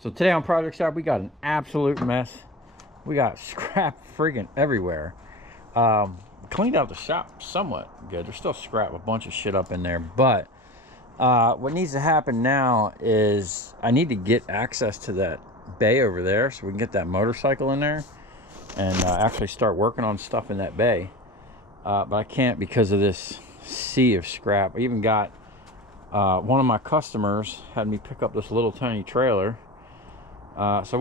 So today on Project Shop, we got an absolute mess. We got scrap friggin' everywhere. Cleaned out the shop somewhat good. There's still scrap, a bunch of shit up in there. But what needs to happen now is I need to get access to that bay over there so we can get that motorcycle in there and actually start working on stuff in that bay. But I can't because of this sea of scrap. I even got one of my customers had me pick up this little tiny trailer. So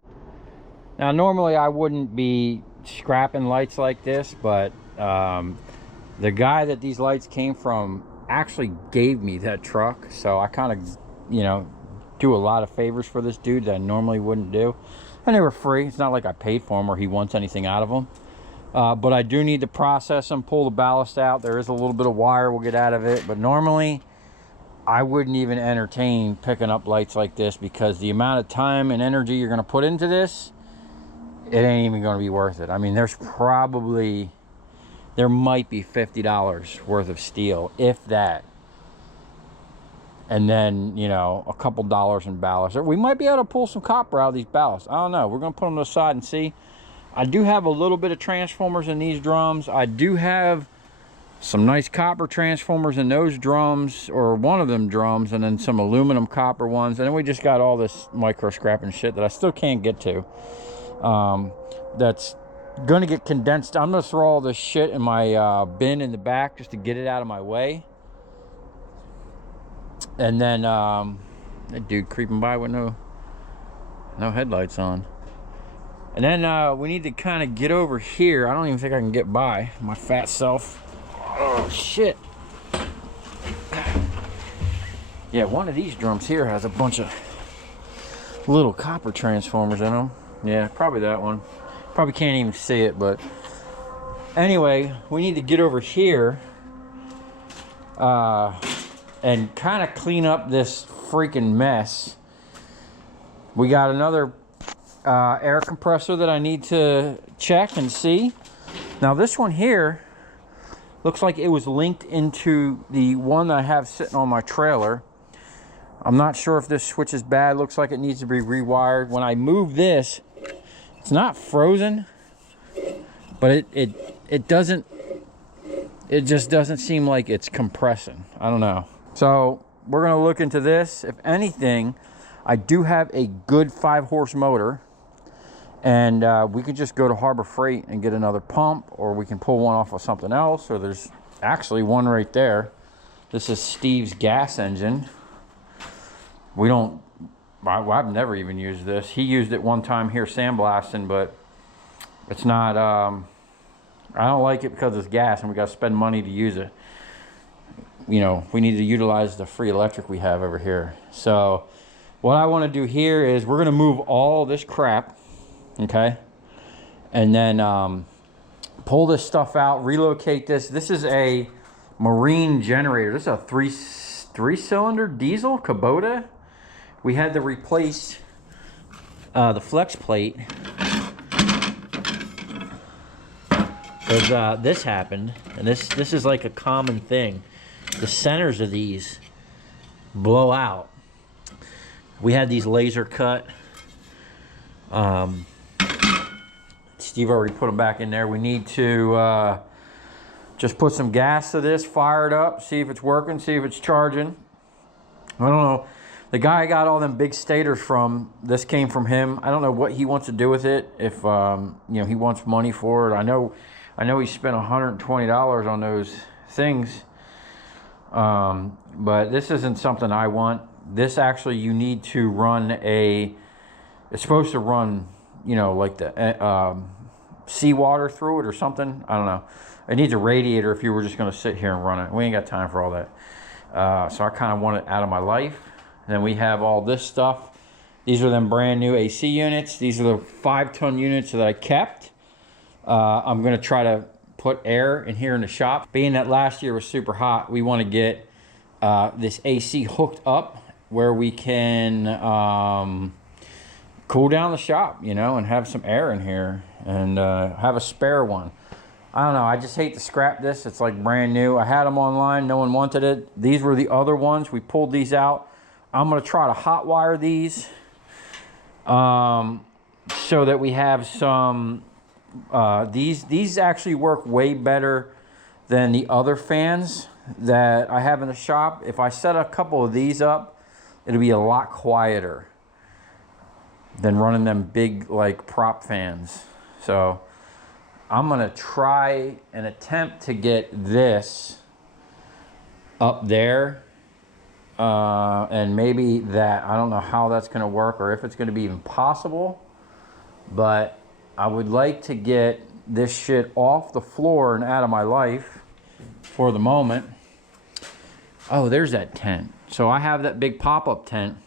now normally I wouldn't be scrapping lights like this, but the guy that these lights came from actually gave me that truck, so I kind of, you know, do a lot of favors for this dude that I normally wouldn't do, and they were free. It's not like I paid for them or he wants anything out of them, but I do need to process them, pull the ballast out. There is a little bit of wire we'll get out of it, but normally I wouldn't even entertain picking up lights like this because the amount of time and energy you're going to put into this, it ain't even going to be worth it. I mean, there might be $50 worth of steel, if that. And then, you know, a couple dollars in ballast. We might be able to pull some copper out of these ballasts. I don't know. We're going to put them to the side and see. I do have a little bit of transformers in these drums. I do have some nice copper transformers in those drums, or one of them drums, and then some aluminum copper ones. And then we just got all this micro scrap and shit that I still can't get to. That's gonna get condensed. I'm gonna throw all this shit in my bin in the back just to get it out of my way. And then that dude creeping by with no headlights on. And then we need to kind of get over here. I don't even think I can get by my fat self. Oh shit. Yeah, one of these drums here has a bunch of little copper transformers in them. Yeah, probably that one. Probably can't even see it, but anyway, we need to get over here and kind of clean up this freaking mess. We got another air compressor that I need to check and see. Now this one here looks like it was linked into the one that I have sitting on my trailer. I'm not sure if this switch is bad. Looks like it needs to be rewired. When I move this, it's not frozen, but it just doesn't seem like it's compressing. I don't know. So we're gonna look into this. If anything, I do have a good 5-horse motor, and we could just go to Harbor Freight and get another pump, or we can pull one off of something else, or there's actually one right there. This is Steve's gas engine. I've never even used this. He used it one time here sandblasting, but it's not, I don't like it because it's gas and we got to spend money to use it. You know, we need to utilize the free electric we have over here. So what I want to do here is we're going to move all this crap, okay, and then pull this stuff out, relocate this. This is a marine generator. This is a three-cylinder diesel Kubota. We had to replace the flex plate because this happened, and this is like a common thing. The centers of these blow out. We had these laser cut. Steve already put them back in there. We need to just put some gas to this, fire it up, see if it's working, see if it's charging. I don't know. The guy I got all them big stators from, this came from him. I don't know what he wants to do with it. If you know, he wants money for it. I know he spent $120 on those things. But this isn't something I want. This actually, you need to run it's supposed to run, you know, like the seawater through it or something. I don't know. It needs a radiator if you were just going to sit here and run it. We ain't got time for all that. So I kind of want it out of my life. And then we have all this stuff. These are them brand new AC units. These are the 5-ton units that I kept. I'm going to try to put air in here in the shop. Being that last year was super hot, we want to get this AC hooked up where we can cool down the shop, you know, and have some air in here and have a spare one. I don't know. I just hate to scrap this. It's like brand new. I had them online. No one wanted it. These were the other ones. We pulled these out. I'm going to try to hot wire these. so that we have some, these actually work way better than the other fans that I have in the shop. If I set a couple of these up, it'll be a lot quieter than running them big like prop fans. So I'm gonna try and attempt to get this up there, and maybe that. I don't know how that's gonna work or if it's gonna be even possible, but I would like to get this shit off the floor and out of my life for the moment. Oh, there's that tent. So I have that big pop-up tent.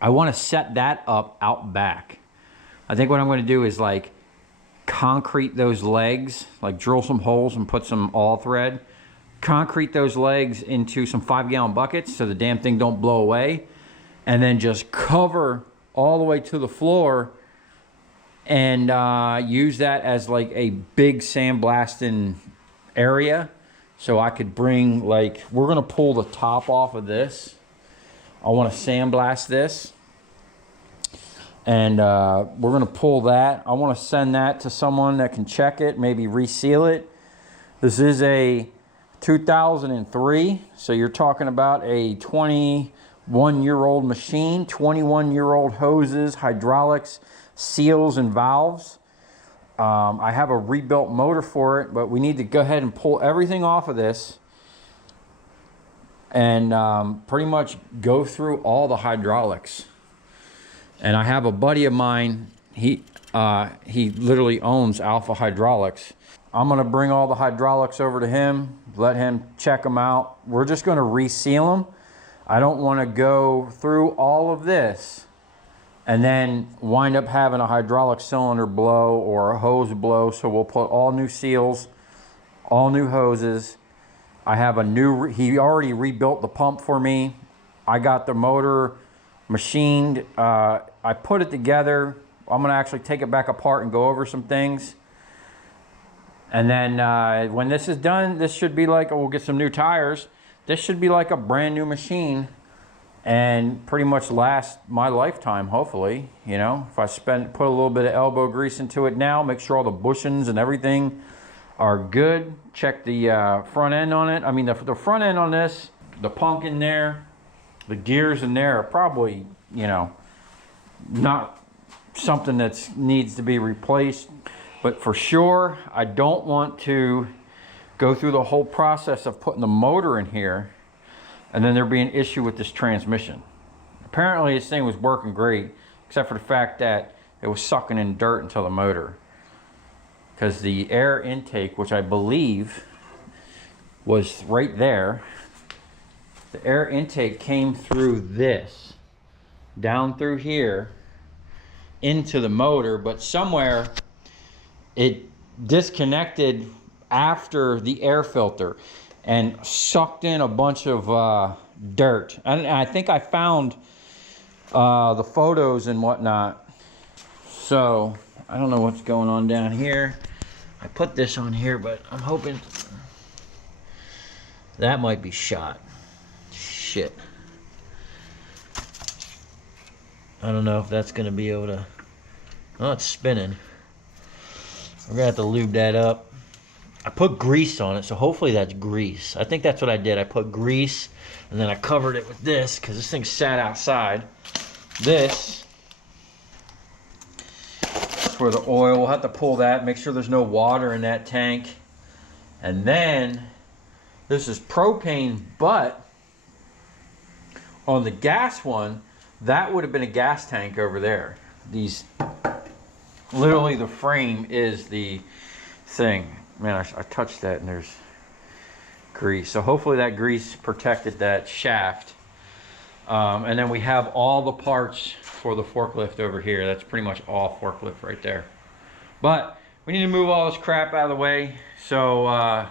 I want to set that up out back. I think what I'm going to do is like concrete those legs, like drill some holes and put some all thread, concrete those legs into some 5-gallon buckets so the damn thing don't blow away, and then just cover all the way to the floor and use that as like a big sandblasting area. So I could bring, like, we're going to pull the top off of this. I want to sandblast this. And we're going to pull that. I want to send that to someone that can check it, maybe reseal it. This is a 2003. So you're talking about a 21-year-old machine, 21-year-old hoses, hydraulics, seals, and valves. I have a rebuilt motor for it, but we need to go ahead and pull everything off of this and pretty much go through all the hydraulics. And I have a buddy of mine, he literally owns Alpha Hydraulics. I'm gonna bring all the hydraulics over to him, let him check them out. We're just gonna reseal them. I don't wanna go through all of this and then wind up having a hydraulic cylinder blow or a hose blow. So we'll put all new seals, all new hoses. I have a new, he already rebuilt the pump for me. I got the motor machined. I put it together. I'm gonna actually take it back apart and go over some things. And then when this is done, this should be like, we'll get some new tires. This should be like a brand new machine and pretty much last my lifetime, hopefully. You know, if I put a little bit of elbow grease into it now, make sure all the bushings and everything are good. Check the front end on it. I mean, the front end on this, the punk in there, the gears in there are probably, you know, not something that needs to be replaced. But for sure, I don't want to go through the whole process of putting the motor in here and then there be an issue with this transmission. Apparently this thing was working great, except for the fact that it was sucking in dirt until the motor. Because the air intake, which I believe was right there, the air intake came through this, down through here, into the motor, but somewhere it disconnected after the air filter and sucked in a bunch of dirt. And I think I found the photos and whatnot. So I don't know what's going on down here. I put this on here, but I'm hoping that might be shot. Shit. I don't know if that's gonna be able to, oh, it's spinning. We're gonna have to lube that up. I put grease on it, so hopefully that's grease. I think that's what I did. I put grease and then I covered it with this because this thing sat outside. This is for the oil. We'll have to pull that, make sure there's no water in that tank. And then this is propane, but on the gas one, that would have been a gas tank over there. These, literally the frame is the thing. Man, I touched that and there's grease. So hopefully that grease protected that shaft. And then we have all the parts for the forklift over here. That's pretty much all forklift right there. But we need to move all this crap out of the way so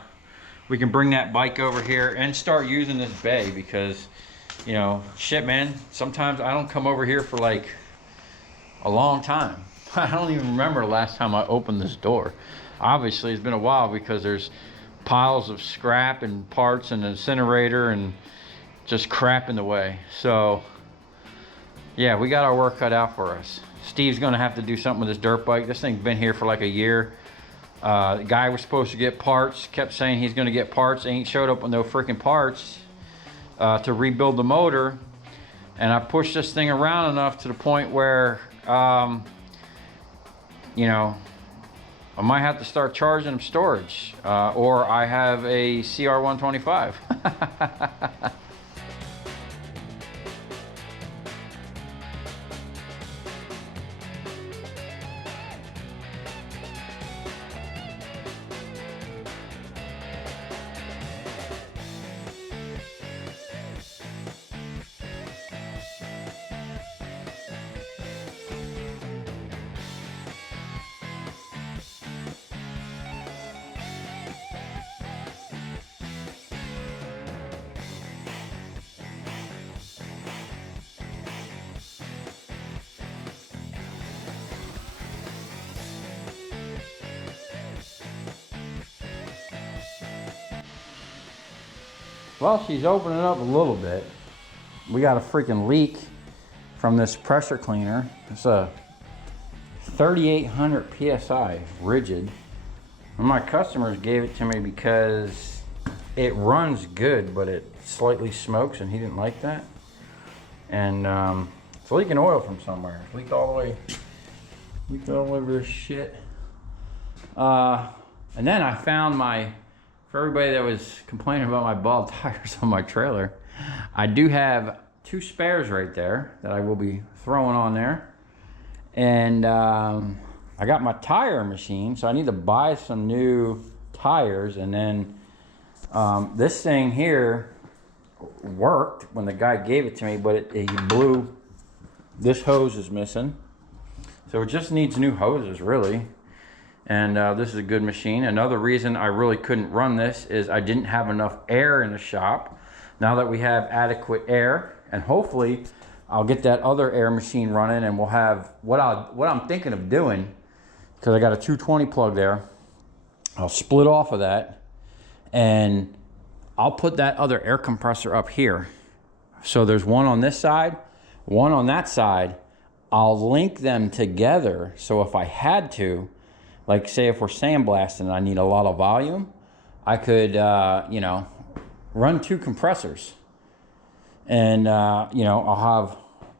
we can bring that bike over here and start using this bay because, you know, shit, man, sometimes I don't come over here for like a long time. I don't even remember the last time I opened this door. Obviously, it's been a while because there's piles of scrap and parts and an incinerator and just crap in the way. So Yeah, we got our work cut out for us. Steve's gonna have to do something with his dirt bike. This thing's been here for like a year. The guy was supposed to get parts, kept saying he's gonna get parts, ain't showed up with no freaking parts to rebuild the motor. And I pushed this thing around enough to the point where, you know, I might have to start charging him storage, or I have a CR125. Well, she's opening up a little bit. We got a freaking leak from this pressure cleaner. It's a 3,800 PSI rigid. And my customers gave it to me because it runs good, but it slightly smokes, and he didn't like that. And it's leaking oil from somewhere. It's leaked all the way over this shit. And then I found for everybody that was complaining about my bald tires on my trailer, I do have 2 spares right there that I will be throwing on there. And I got my tire machine, so I need to buy some new tires. And then this thing here worked when the guy gave it to me, but he blew. This hose is missing. So it just needs new hoses, really. And this is a good machine. Another reason I really couldn't run this is I didn't have enough air in the shop. Now that we have adequate air, and hopefully I'll get that other air machine running, and we'll have what I'm thinking of doing, because I got a 220 plug there. I'll split off of that, and I'll put that other air compressor up here. So there's one on this side, one on that side. I'll link them together, so if I had to, like say if we're sandblasting and I need a lot of volume, I could, you know, run 2 compressors. And, you know, I'll have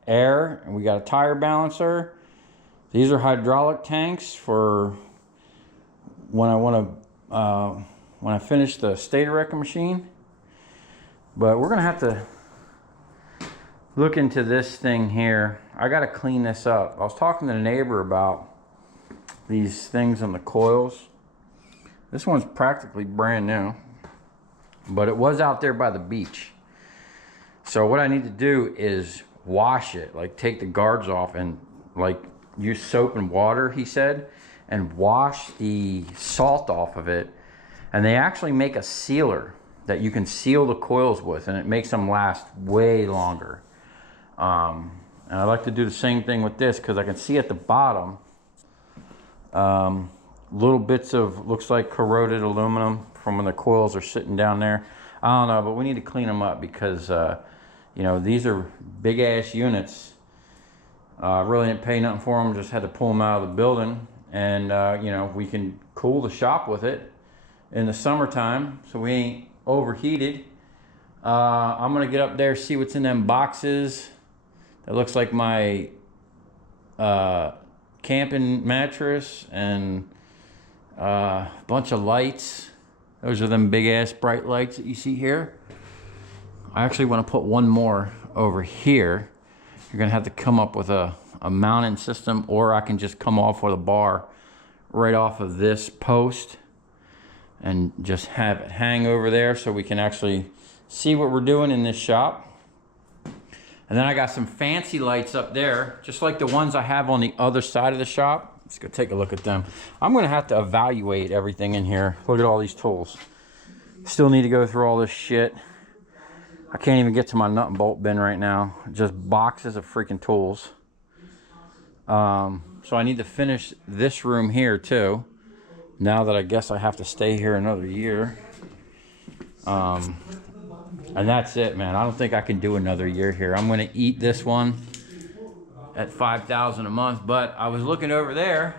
air, and we got a tire balancer. These are hydraulic tanks for when I want to, when I finish the stator wrecking machine. But we're going to have to look into this thing here. I got to clean this up. I was talking to the neighbor about these things on the coils. This one's practically brand new, but it was out there by the beach. So what I need to do is wash it, like take the guards off and like use soap and water, he said, and wash the salt off of it. And they actually make a sealer that you can seal the coils with, and it makes them last way longer. And I like to do the same thing with this, because I can see at the bottom little bits of, looks like corroded aluminum from when the coils are sitting down there. I don't know, but we need to clean them up, because you know, these are big ass units. Really didn't pay nothing for them, just had to pull them out of the building. And you know, we can cool the shop with it in the summertime, so we ain't overheated. I'm gonna get up there, see what's in them boxes. That looks like my camping mattress, and a bunch of lights. Those are them big ass bright lights that you see here. I actually want to put one more over here. You're gonna have to come up with a mounting system, or I can just come off with a bar right off of this post and just have it hang over there, so we can actually see what we're doing in this shop. And then I got some fancy lights up there, just like the ones I have on the other side of the shop. Let's go take a look at them. I'm gonna have to evaluate everything in here. Look at all these tools. Still need to go through all this shit. I can't even get to my nut and bolt bin right now. Just boxes of freaking tools. So I need to finish this room here too, now that I guess I have to stay here another year. And that's it, man. I don't think I can do another year here. I'm gonna eat this one, at $5,000 a month. But I was looking over there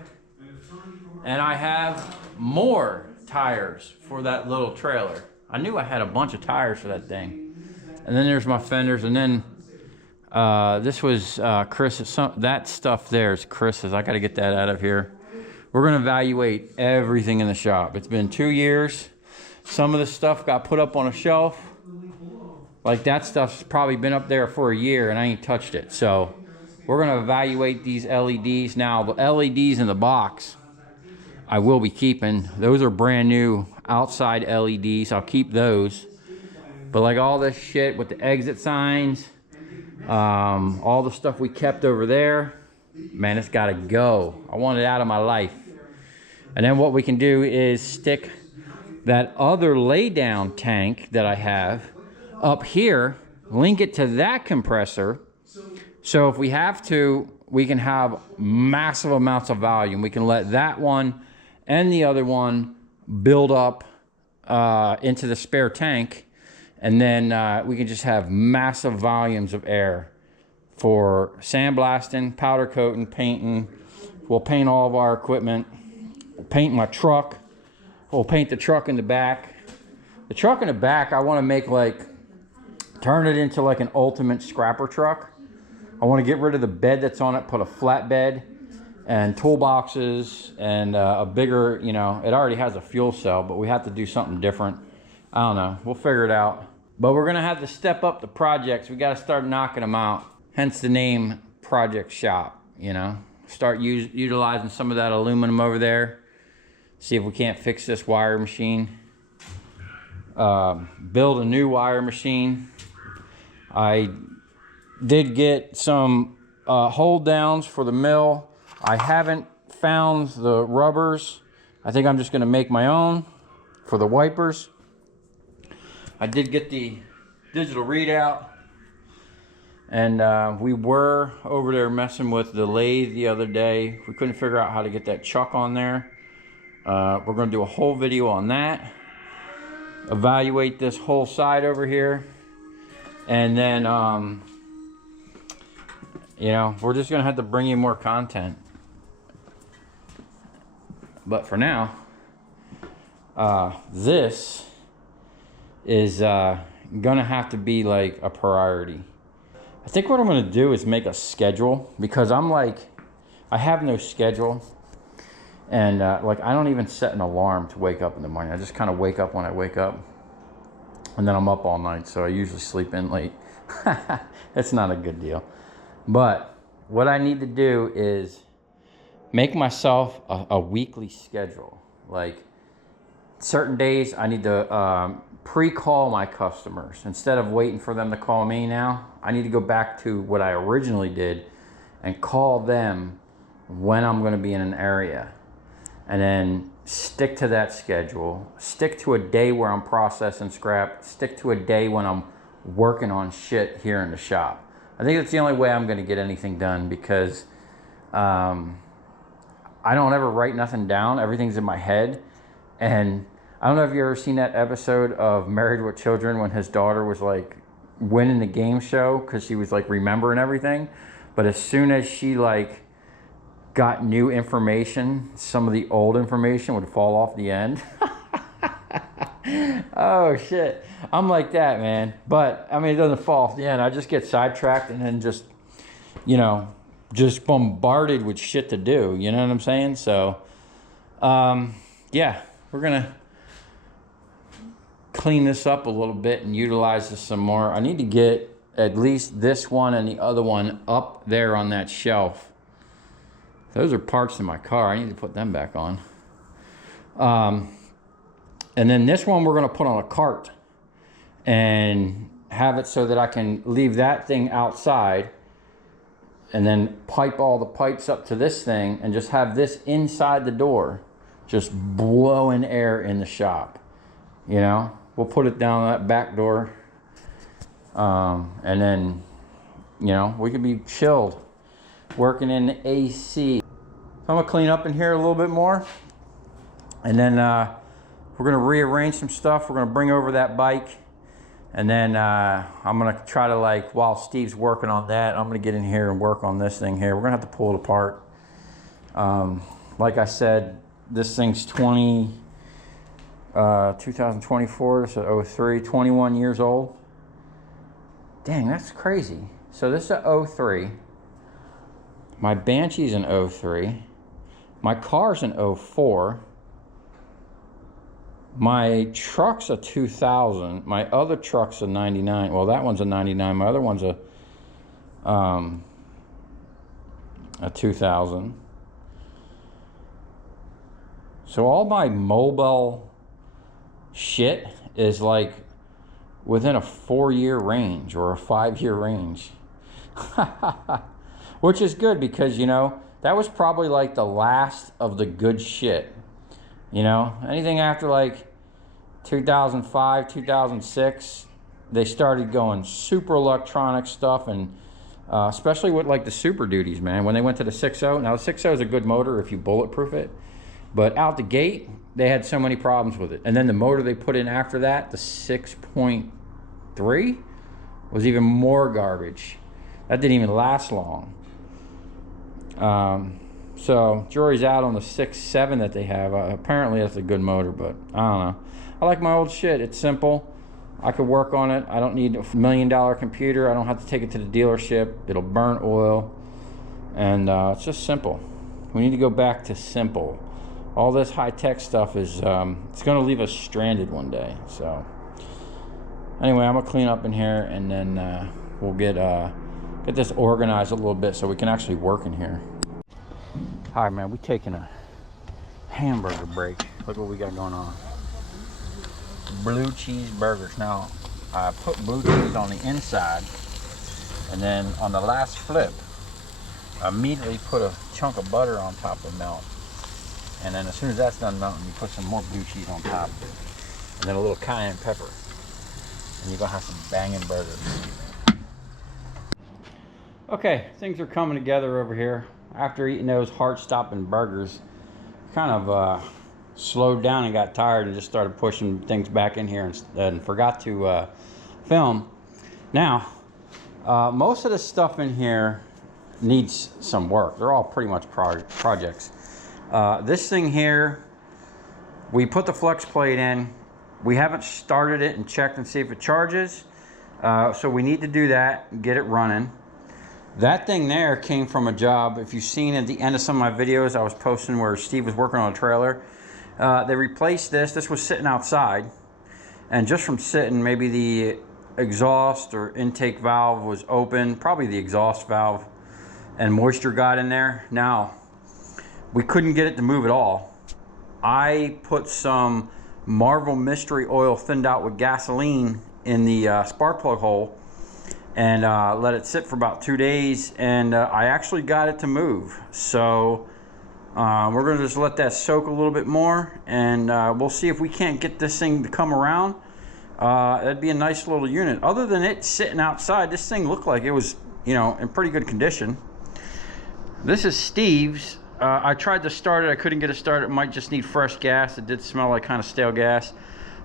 and I have more tires for that little trailer. I knew I had a bunch of tires for that thing. And then there's my fenders, and then this was Chris's. That stuff there is Chris's. I got to get that out of here. We're going to evaluate everything in the shop. It's been 2 years. Some of the stuff got put up on a shelf. Like that stuff's probably been up there for a year and I ain't touched it. So we're going to evaluate these LEDs. Now, the LEDs in the box, I will be keeping. Those are brand new outside LEDs. I'll keep those. But like all this shit with the exit signs, all the stuff we kept over there, man, it's got to go. I want it out of my life. And then what we can do is stick that other lay down tank that I have up here, link it to that compressor. So if we have to, we can have massive amounts of volume. We can let that one and the other one build up into the spare tank. And then we can just have massive volumes of air for sandblasting, powder coating, painting. We'll paint all of our equipment. We'll paint my truck. We'll paint the truck in the back. The truck in the back, I want to make turn it into like an ultimate scrapper truck. I want to get rid of the bed that's on it, put a flat bed and toolboxes and a bigger, it already has a fuel cell, but we have to do something different. I don't know. We'll figure it out. But we're going to have to step up the projects. We got to start knocking them out. Hence the name Project Shop, Start utilizing some of that aluminum over there. See if we can't fix this wire machine. Build a new wire machine. I did get some hold downs for the mill. I haven't found the rubbers. I think I'm just going to make my own for the wipers. I did get the digital readout. And we were over there messing with the lathe the other day. We couldn't figure out how to get that chuck on there. We're going to do a whole video on that. Evaluate this whole side over here. And then, we're just going to have to bring you more content. But for now, this is going to have to be like a priority. I think what I'm going to do is make a schedule, because I have no schedule. And I don't even set an alarm to wake up in the morning. I just kind of wake up when I wake up. And then I'm up all night, so I usually sleep in late. It's not a good deal. But what I need to do is make myself a weekly schedule. Like certain days I need to pre-call my customers. Instead of waiting for them to call me now, I need to go back to what I originally did and call them when I'm going to be in an area. And then stick to that schedule. Stick to a day where I'm processing scrap. Stick to a day when I'm working on shit here in the shop. I think that's the only way I'm going to get anything done, because I don't ever write nothing down. Everything's in my head. And I don't know if you ever seen that episode of Married with Children when his daughter was like winning the game show because she was like remembering everything. But as soon as she got new information, some of the old information would fall off the end. Oh shit, I'm like that, man. But I mean, it doesn't fall off the end. I just get sidetracked and then just bombarded with shit to do, you know what I'm saying? So yeah, we're gonna clean this up a little bit and utilize this some more. I need to get at least this one and the other one up there on that shelf. Those are parts in my car. I need to put them back on. And then this one we're going to put on a cart and have it so that I can leave that thing outside and then pipe all the pipes up to this thing and just have this inside the door, just blowing air in the shop. We'll put it down that back door. And then, we can be chilled working in the AC. So I'm gonna clean up in here a little bit more, and then we're gonna rearrange some stuff. We're gonna bring over that bike And then I'm gonna try to, like, while Steve's working on that, I'm gonna get in here and work on this thing here. We're gonna have to pull it apart. Like I said, this thing's 2024, so 03, 21 years old. Dang, that's crazy. So this is a 03. My Banshee's an 03. My car's an 04. My truck's a 2000. My other truck's a 99. Well, that one's a 99. My other one's a 2000. So all my mobile shit is like within a 4-year range or a 5-year range. Which is good because, you know, that was probably like the last of the good shit. You know, anything after like 2005, 2006, they started going super electronic stuff, and especially with like the Super Duties, man. When they went to the 6.0, now the 6.0 is a good motor if you bulletproof it, but out the gate, they had so many problems with it. And then the motor they put in after that, the 6.3, was even more garbage. That didn't even last long. So jury's out on the 6.7 that they have. Apparently that's a good motor, but I don't know. I like my old shit. It's simple. I could work on it. I don't need a $1 million computer. I don't have to take it to the dealership. It'll burn oil, and it's just simple. We need to go back to simple. All this high-tech stuff is it's going to leave us stranded one day. So anyway, I'm gonna clean up in here, and then we'll get this organized a little bit so we can actually work in here. All right, man, we're taking a hamburger break. Look what we got going on. Blue cheese burgers. Now, I put blue cheese on the inside, and then on the last flip, I immediately put a chunk of butter on top of melt. And then as soon as that's done melting, you put some more blue cheese on top, and then a little cayenne pepper. And you're gonna have some banging burgers. Okay, things are coming together over here. After eating those heart-stopping burgers, kind of slowed down and got tired and just started pushing things back in here and forgot to film. Now, most of the stuff in here needs some work. They're all pretty much projects. This thing here, we put the flex plate in. We haven't started it and checked and see if it charges. So we need to do that and get it running. That thing there came from a job. If you've seen at the end of some of my videos I was posting where Steve was working on a trailer, they replaced this. This was sitting outside, and just from sitting, maybe the exhaust or intake valve was open, probably the exhaust valve, and moisture got in there. Now, we couldn't get it to move at all. I put some Marvel Mystery Oil thinned out with gasoline in the spark plug hole, and let it sit for about 2 days, and I actually got it to move. So we're gonna just let that soak a little bit more, and we'll see if we can't get this thing to come around. That'd be a nice little unit. Other than it sitting outside, this thing looked like it was, you know, in pretty good condition. This is Steve's. I tried to start it, I couldn't get it started. It might just need fresh gas. It did smell like kind of stale gas.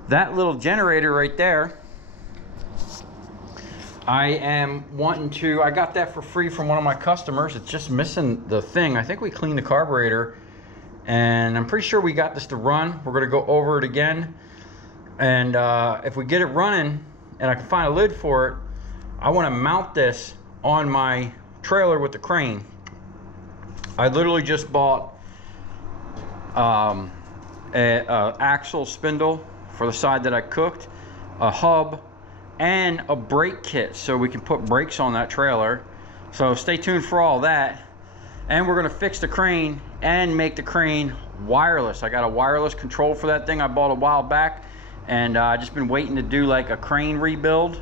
That little generator right there, I am wanting to, I got that for free from one of my customers. It's just missing the thing. I think we cleaned the carburetor, and I'm pretty sure we got this to run. We're gonna go over it again. And if we get it running and I can find a lid for it, I wanna mount this on my trailer with the crane. I literally just bought a axle spindle for the side that I cooked, a hub, and a brake kit so we can put brakes on that trailer. So stay tuned for all that. And we're gonna fix the crane and make the crane wireless. I got a wireless control for that thing I bought a while back, and I just been waiting to do like a crane rebuild.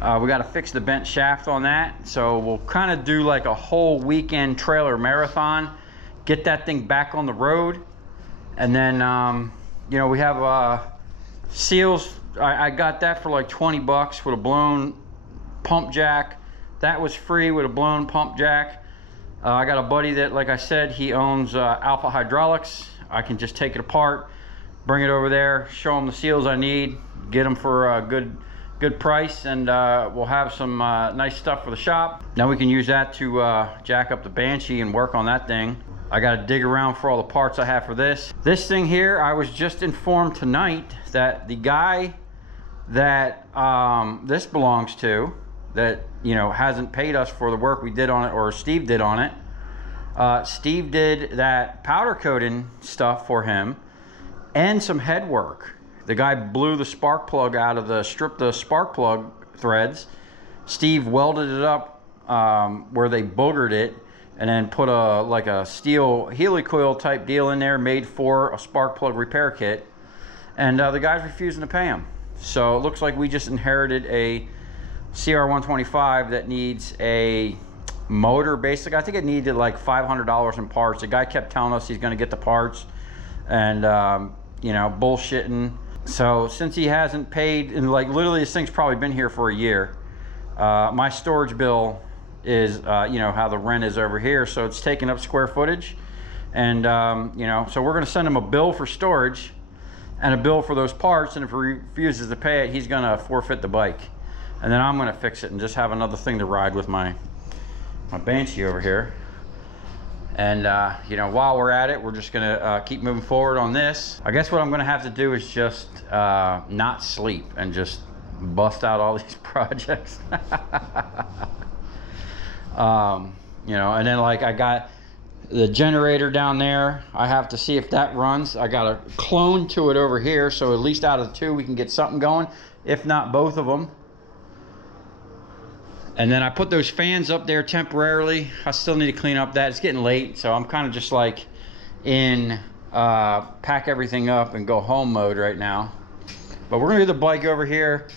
We got to fix the bent shaft on that, so we'll kind of do like a whole weekend trailer marathon, get that thing back on the road. And then you know, we have seals. I got that for like 20 bucks with a blown pump jack. That was free with a blown pump jack. I got a buddy that, like I said, he owns Alpha Hydraulics. I can just take it apart, bring it over there, show him the seals I need, get them for a good good price, and we'll have some nice stuff for the shop. Now we can use that to jack up the Banshee and work on that thing. I got to dig around for all the parts I have for this. This thing here, I was just informed tonight that the guy that this belongs to, that, you know, hasn't paid us for the work we did on it, or Steve did on it. Steve did that powder coating stuff for him and some head work. The guy blew the spark plug out of stripped the spark plug threads. Steve welded it up where they boogered it, and then put like a steel helicoil type deal in there made for a spark plug repair kit. And the guy's refusing to pay him. So it looks like we just inherited a CR125 that needs a motor. Basically, I think it needed like $500 in parts. The guy kept telling us he's gonna get the parts, and you know, bullshitting. So since he hasn't paid, and like literally this thing's probably been here for a year, my storage bill is you know how the rent is over here, so it's taking up square footage. And you know, so we're going to send him a bill for storage and a bill for those parts, and if he refuses to pay it, he's going to forfeit the bike, and then I'm going to fix it and just have another thing to ride with my Banshee over here. And you know, while we're at it, we're just going to keep moving forward on this. I guess what I'm going to have to do is just not sleep and just bust out all these projects. You know, and then like I got the generator down there. I have to see if that runs. I got a clone to it over here, so at least out of the two we can get something going, if not both of them. And then I put those fans up there temporarily. I still need to clean up that. It's getting late, so I'm kind of just like in pack everything up and go home mode right now. But we're gonna do the bike over here.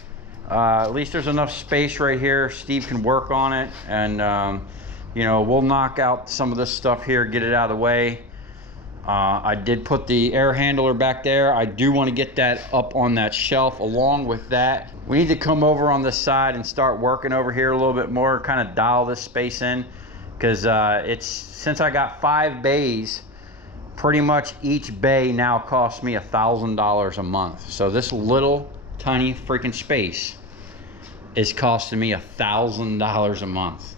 At least there's enough space right here. Steve can work on it, and you know, we'll knock out some of this stuff here, get it out of the way. I did put the air handler back there. I do want to get that up on that shelf. Along with that, we need to come over on this side and start working over here a little bit more, kind of dial this space in, because it's, since I got 5 bays, pretty much each bay now costs me $1,000 a month. So this little tiny freaking space is costing me $1,000 a month,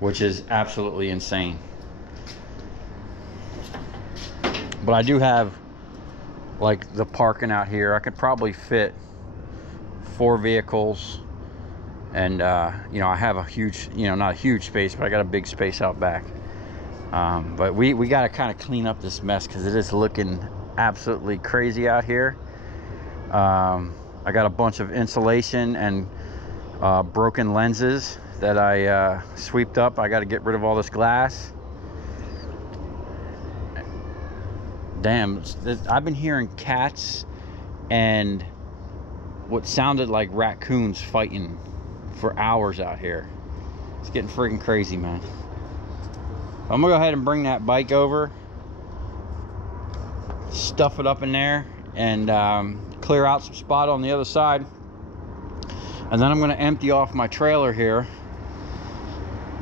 which is absolutely insane. But I do have like the parking out here. I could probably fit 4 vehicles, and you know, I have a huge, you know, not a huge space, but I got a big space out back. But we got to kind of clean up this mess because it is looking absolutely crazy out here. I got a bunch of insulation and broken lenses that I sweeped up. I got to get rid of all this glass. Damn, I've been hearing cats and what sounded like raccoons fighting for hours out here. It's getting freaking crazy, man. I'm gonna go ahead and bring that bike over, stuff it up in there, and clear out some spot on the other side. And then I'm gonna empty off my trailer here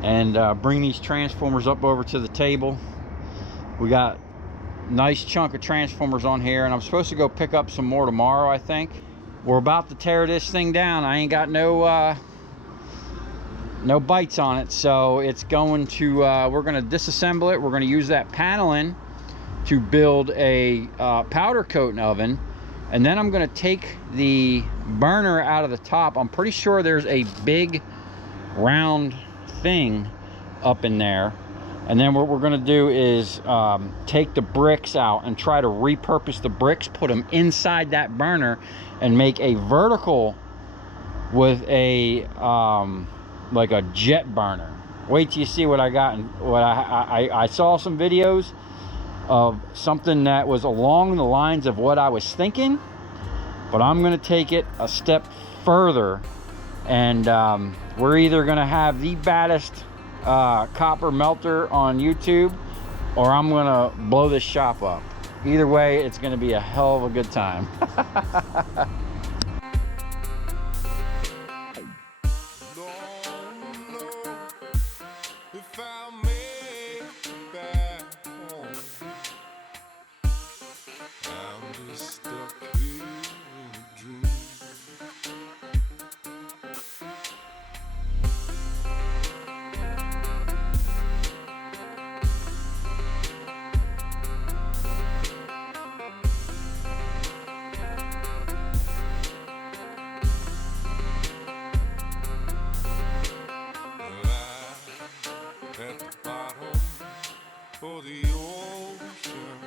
and bring these transformers up over to the table. We got nice chunk of transformers on here, and I'm supposed to go pick up some more tomorrow, I think. We're about to tear this thing down. I ain't got no bites on it, so it's going to we're going to disassemble it. We're going to use that paneling to build a powder coating oven, and then I'm going to take the burner out of the top. I'm pretty sure there's a big round thing up in there. And then what we're going to do is take the bricks out and try to repurpose the bricks, put them inside that burner, and make a vertical with a like a jet burner. Wait till you see what I got. And what I saw some videos of something that was along the lines of what I was thinking, but I'm going to take it a step further, and we're either going to have the baddest copper melter on YouTube, or I'm gonna blow this shop up. Either way, it's gonna be a hell of a good time. for the ocean.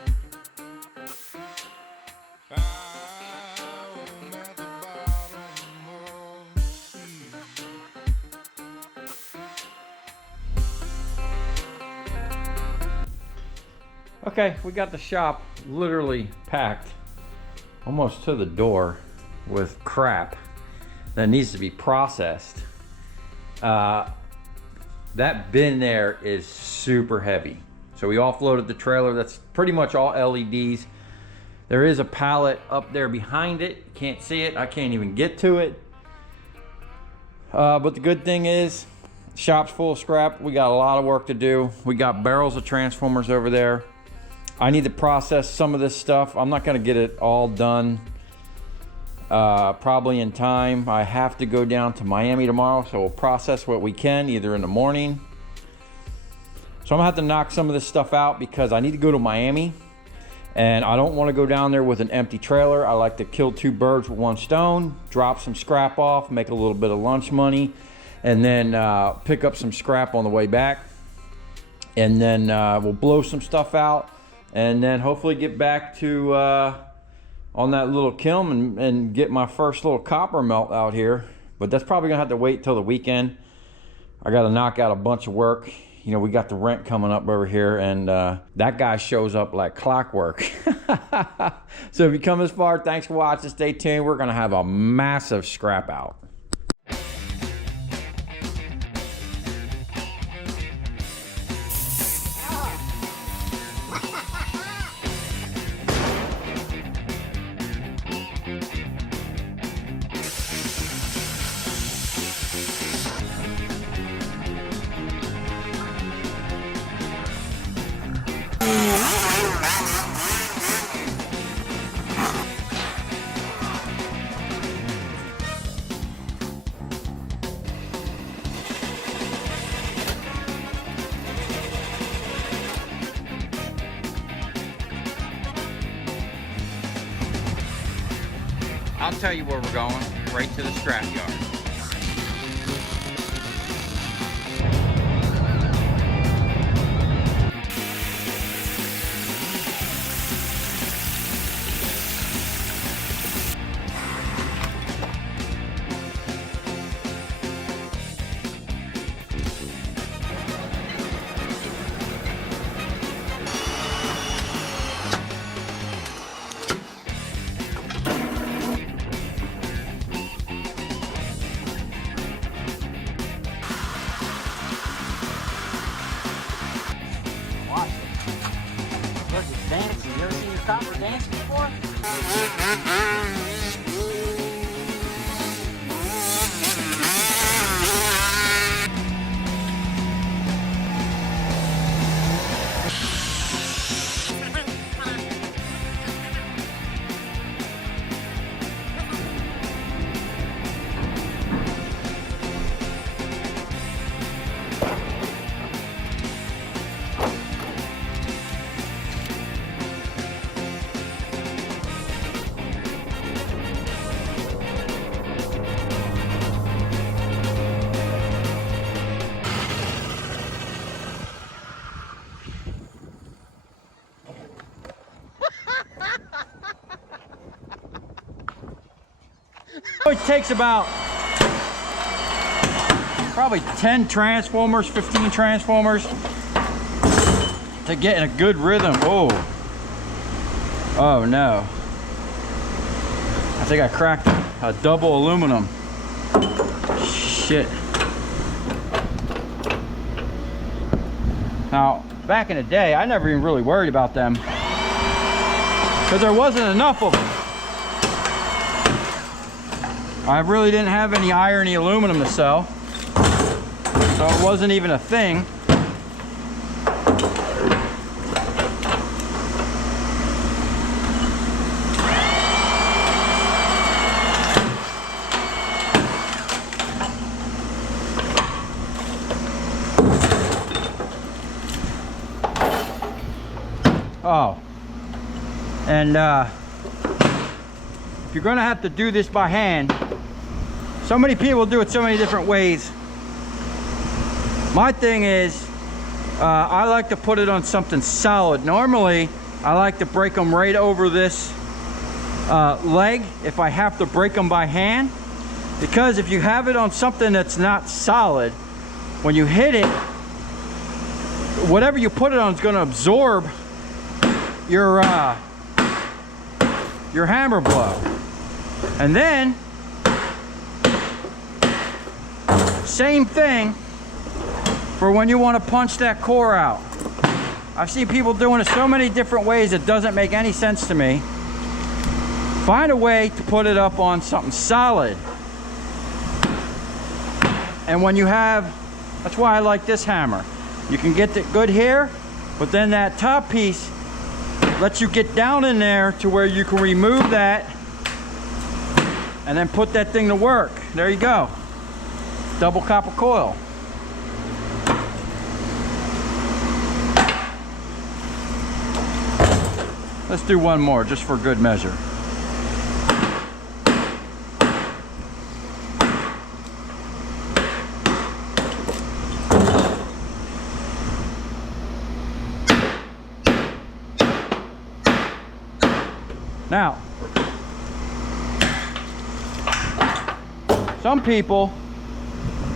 I'm at the bottom of the sea. Okay, we got the shop literally packed almost to the door with crap that needs to be processed. That bin there is super heavy. So we offloaded the trailer. That's pretty much all LEDs. There is a pallet up there behind it. Can't see it. I can't even get to it. But the good thing is, shop's full of scrap. We got a lot of work to do. We got barrels of transformers over there. I need to process some of this stuff. I'm not gonna get it all done probably in time. I have to go down to Miami tomorrow, so we'll process what we can either in the morning. So I'm gonna have to knock some of this stuff out because I need to go to Miami and I don't want to go down there with an empty trailer. I like to kill two birds with one stone, drop some scrap off, make a little bit of lunch money, and then pick up some scrap on the way back. And then we'll blow some stuff out and then hopefully get back to on that little kiln and get my first little copper melt out here. But that's probably gonna have to wait till the weekend. I gotta knock out a bunch of work. You know, we got the rent coming up over here and that guy shows up like clockwork. So if you come this far, thanks for watching, stay tuned. We're gonna have a massive scrap out. I'll tell you where we're going, right to the scrap yard. Dancing. You ever seen your copper dancing before? It takes about probably 10 transformers, 15 transformers to get in a good rhythm. Oh no. I think I cracked a double aluminum. Shit. Now, back in the day, I never even really worried about them because there wasn't enough of them. I really didn't have any iron aluminum to sell, so it wasn't even a thing. Oh, and if you're gonna have to do this by hand, so many people do it so many different ways. My thing is, I like to put it on something solid. Normally, I like to break them right over this leg if I have to break them by hand. Because if you have it on something that's not solid, when you hit it, whatever you put it on is going to absorb your hammer blow. And then, same thing for when you want to punch that core out. I've seen people doing it so many different ways it doesn't make any sense to me. Find a way to put it up on something solid. And when you have, that's why I like this hammer. You can get it good here, but then that top piece lets you get down in there to where you can remove that and then put that thing to work. There you go. Double copper coil. Let's do one more just for good measure. Now, some people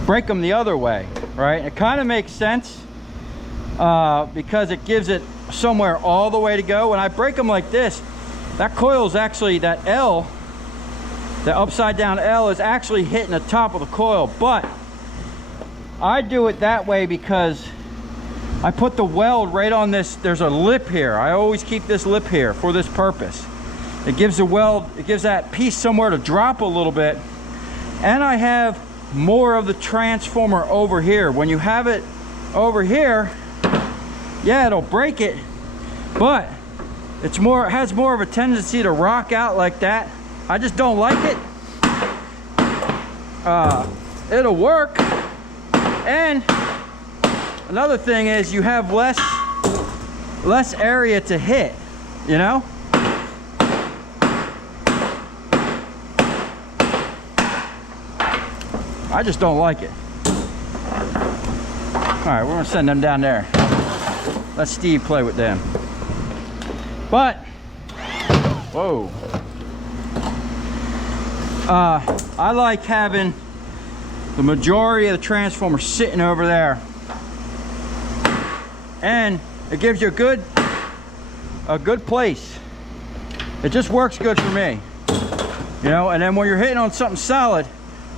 break them the other way, right? It kind of makes sense because it gives it somewhere all the way to go. When I break them like this, that coil is actually, that L, the upside down L is actually hitting the top of the coil. But I do it that way because I put the weld right on this. There's a lip here. I always keep this lip here for this purpose. It gives the weld, it gives that piece somewhere to drop a little bit. And I have more of the transformer over here. When you have it over here, yeah, it'll break it, but it's more, it has more of a tendency to rock out like that. I just don't like it. It'll work. And another thing is you have less area to hit, you know? I just don't like it. All right, we're gonna send them down there. Let Steve play with them. But, whoa. I like having the majority of the transformer sitting over there. And it gives you a good place. It just works good for me. You know, and then when you're hitting on something solid,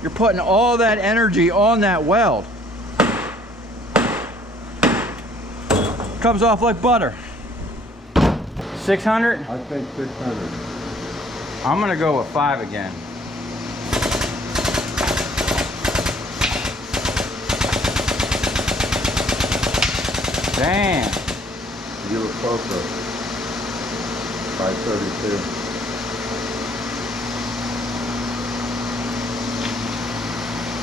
you're putting all that energy on that weld. Comes off like butter. 600? I think 600. I'm gonna go with 5 again. Damn. You were closer. 532.